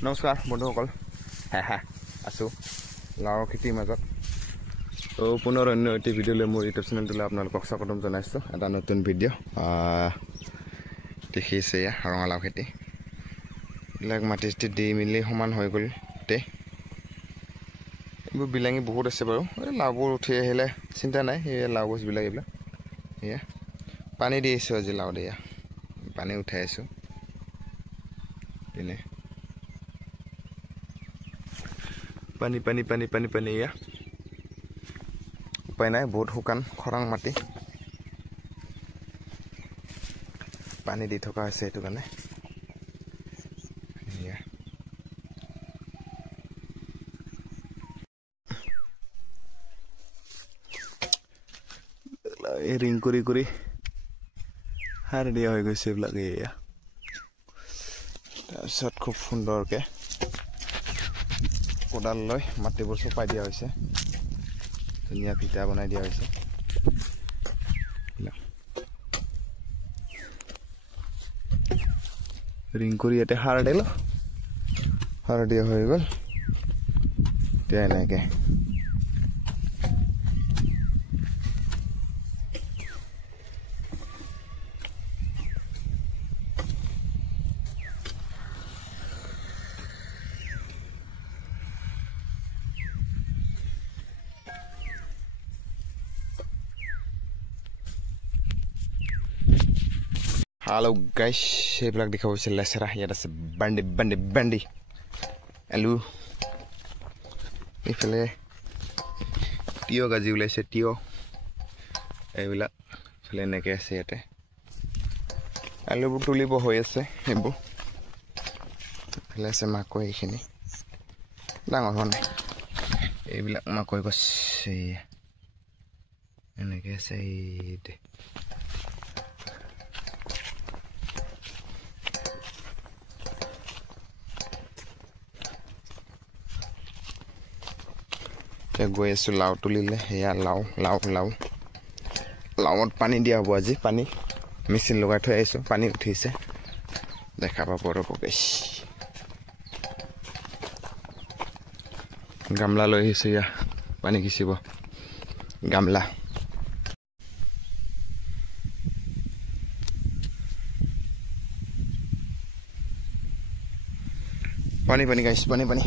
নমস্কাৰ বন্ধুসকল আছোঁ লাওৰ খেতিৰ মাজত তো পুনৰ অন্য এটি ভিডিঅ'লৈ মোৰ ইউটিউব চেনেলটোলৈ আপোনালোকক স্বাগতম জনাইছোঁ এটা নতুন ভিডিঅ' দেখিছে ৰঙালাও খেতি এইবিলাক মাটি দি মিলি সমান হৈ গ'ল এইবোৰ বিলাঙী বহুত আছে বাৰু এই লাওবোৰ উঠি আহিলে চিন্তা নাই এই লাও গছবিলাক এইবিলাক এয়া পানী দি আছোঁ আজি লাও দিয়া পানী উঠাই আছোঁ পিনে পানী পানী পানী পানী পানী এয়া উপায় নাই বহুত শুকান খৰাং মাটি পানী দি থকা হৈছে এইটো কাৰণে ৰিং কৰি কৰি সাৰ দিয়া হৈ গৈছে এইবিলাক এয়া তাৰপিছত খুব সুন্দৰকৈ কোদাল লৈ মাটিবোৰ চপাই দিয়া হৈছে ধুনীয়া ভিটা বনাই দিয়া হৈছে ৰিং কৰি ইয়াতে সাৰ দিলোঁ সাৰ দিয়া হৈ গ'ল এতিয়া এনেকৈ Halo guys, এইবিলাক দেখা হৈছে লেচেৰা ইয়াত আছে বান্ডি বান্ডি বান্ডি আলু এইফালে তিয়হ গাজি ওলাইছে তিয়হ এইবিলাক এইফালে এনেকৈ আছে ইয়াতে আলুবোৰ তুলিব হৈ আছে এইবোৰ এইফালে আছে মাকৈ এইখিনি ডাঙৰ হোৱা নাই এইবিলাক মাকৈ গছ এনেকৈ আছে এইতে গৈ আছোঁ লাও তুলিলে সেয়া লাও লাও লাও লাওত পানী দিয়া হ'ব আজি পানী মেচিন লগাই থৈ আহিছোঁ পানী উঠিছে দেখা পাব ৰ'ব গাইছ গামলা লৈ আহিছোঁ ইয়া পানী সিঁচিব গামলা পানী পানী গাইছ পানী পানী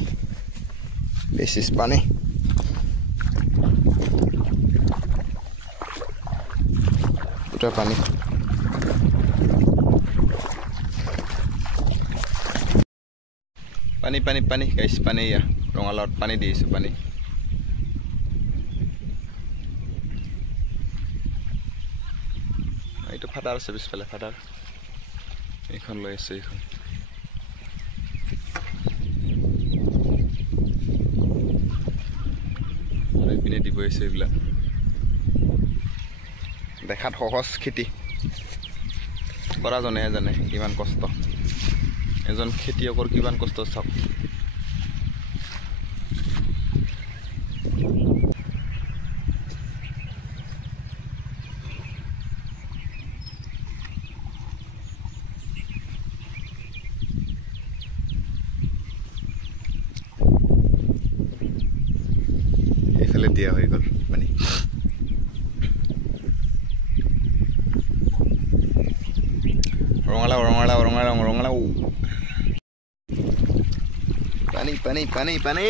দিছ ইজ পানী পানী পানী পানী পানী গাইছ পানী ইয়া ৰঙালাওত পানী দি আছোঁ পানী এইটো ফাটাৰ আছে পিছফালে ফাটাৰ এইখন লৈ আছোঁ এইখন পিনে দিব আহিছে এইবিলাক দেখাত সহজ খেতি কৰাজনেহে জানে কিমান কষ্ট এজন খেতিয়কৰ কিমান কষ্ট চাওক এইফালে দিয়া হৈ গ'ল মানে ৰঙালাও ৰঙালাও ৰঙালাও ৰঙালাও পানী পানী পানী পানী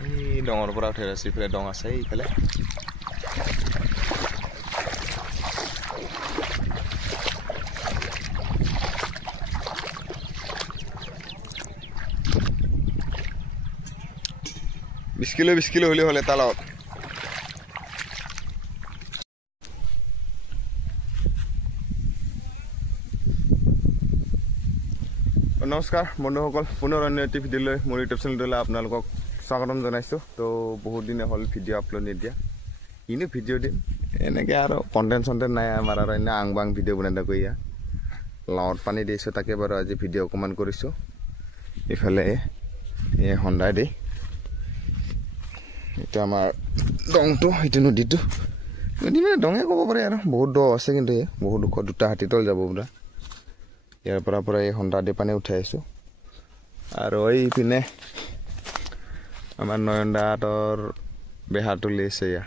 এই ডঙৰ পৰা উঠাই আছে ইফালে ডং আছে এইফালে বিশ কিলো হ'লে হ'লে তালত নমস্কাৰ বন্ধুসকল পুনৰ অন্য এটি ভিডিঅ'লৈ মোৰ ইউটিউব চেনেলটোলৈ আপোনালোকক স্বাগতম জনাইছোঁ তো বহুত দিনে হ'ল ভিডিঅ' আপলোড নিদিয়া কিনো ভিডিঅ' দিম এনেকৈ আৰু কণ্টেণ্ট চণ্টেণ্ট নাই আমাৰ আৰু এনে আং বাং ভিডিঅ' বনাই কৰি লাওত পানী দিছোঁ তাকে বাৰু আজি ভিডিঅ' অকণমান কৰিছোঁ ইফালে এই হন্দাই দি এটা আমাৰ দংটো সেইটো নদীটো নদী মানে দঙে ক'ব পাৰে আৰু বহুত দ আছে কিন্তু বহুত দুখ দুটা হাতী তল যাব বোলা ইয়াৰ পৰা এই হন্দা দি পানী উঠাই আছোঁ আৰু এইপিনে আমাৰ নয়নদাহঁতৰ বেহা তুলি আছে ইয়া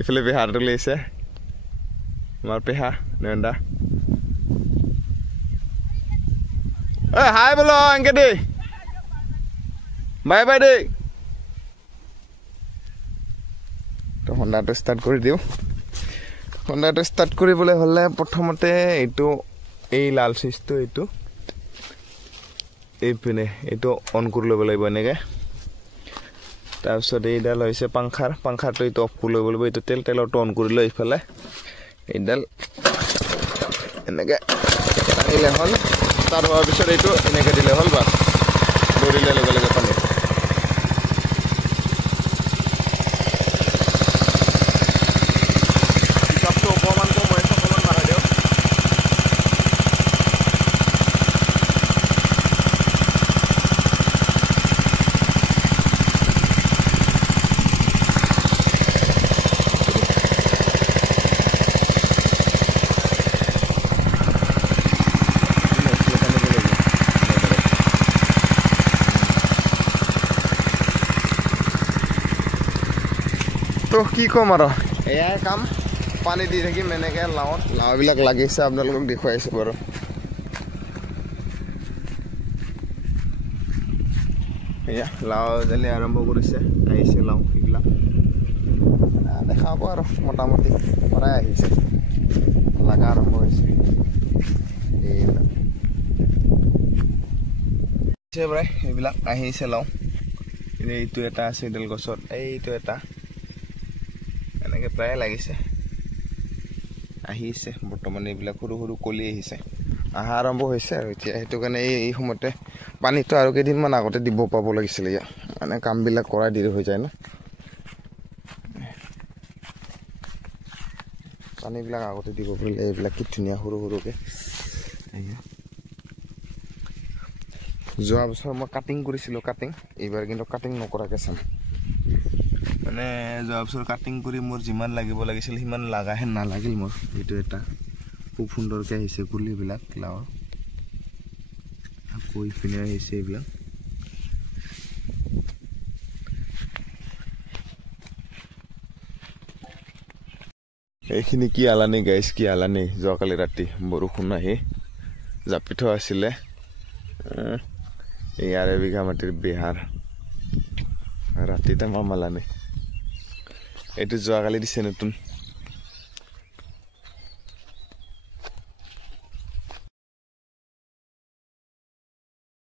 ইফালে বেহাৰ তুলি আছে আমাৰ পেহা নয়নদা হাই বোলো এনকে দেই বাই বাই দেই তো হন্দাটো ষ্টাৰ্ট কৰি দিওঁ হন্দাটো ষ্টাৰ্ট কৰিবলৈ হ'লে প্ৰথমতে এইটো এই লাল চুইচটো এইপিনে এইটো অন কৰি ল'ব লাগিব এনেকৈ তাৰপিছত এইডাল হৈছে পাংখাৰটো এইটো অফ কৰি ল'ব লাগিব এইটো তেলৰটো অন কৰি লৈ এইফালে এইডাল এনেকৈ টানিলে হ'ল ষ্টাৰ্ট হোৱাৰ পিছত এইটো এনেকৈ দিলে হ'ল বাছ দৌৰিলে লগে লগে পানী পিকআপটো অকণমান কম হৈ আছে অকণমান মাৰাই দিয়ক তো কি কম আৰু এয়াই কাম পানী দি থাকিম এনেকৈ লাওবিলাক লাগিছে আপোনালোকক দেখুৱাইছোঁ বাৰু এয়া লাও জালি আৰম্ভ কৰিছে আহিছে লাও এইবিলাক দেখাব আৰু মোটামুটি পৰাই আহিছে লগা আৰম্ভ হৈছে এইবিলাক আহিছে লাও এইটো এটা আছে এডাল গছত এইটো এটা এনেকৈ প্ৰায় লাগিছে আহিছে বৰ্তমান এইবিলাক সৰু সৰু কলি আহিছে আহা আৰম্ভ হৈছে আৰু এতিয়া সেইটো কাৰণে এই সময়তে পানীটো আৰু কেইদিনমান আগতে দিব পাব লাগিছিলে ইয়াত মানে কামবিলাক কৰাই দেৰি হৈ যায় ন পানীবিলাক আগতে দিব পাৰিলে এইবিলাক কি ধুনীয়া সৰু সৰুকৈ যোৱা বছৰ মই কাটিং কৰিছিলোঁ এইবাৰ কিন্তু কাটিং নকৰাকৈ চাম মানে যোৱা বছৰ কাটিং কৰি মোৰ যিমান লাগিব লাগিছিল সিমান লাগাহে নালাগিল মোৰ এইটো এটা খুব সুন্দৰকৈ আহিছে পুলিবিলাক লাওৰ আকৌ ইপিনে আহিছে এইবিলাক এইখিনি কি আলানি গাইছ কি আলানি যোৱাকালি ৰাতি বৰষুণ আহি জাপি থোৱা আছিলে ইয়াৰ এবিঘা মাটিৰ বিহাৰ ৰাতিতে মামালানি এইটো যোৱাকালি দিছে নতুন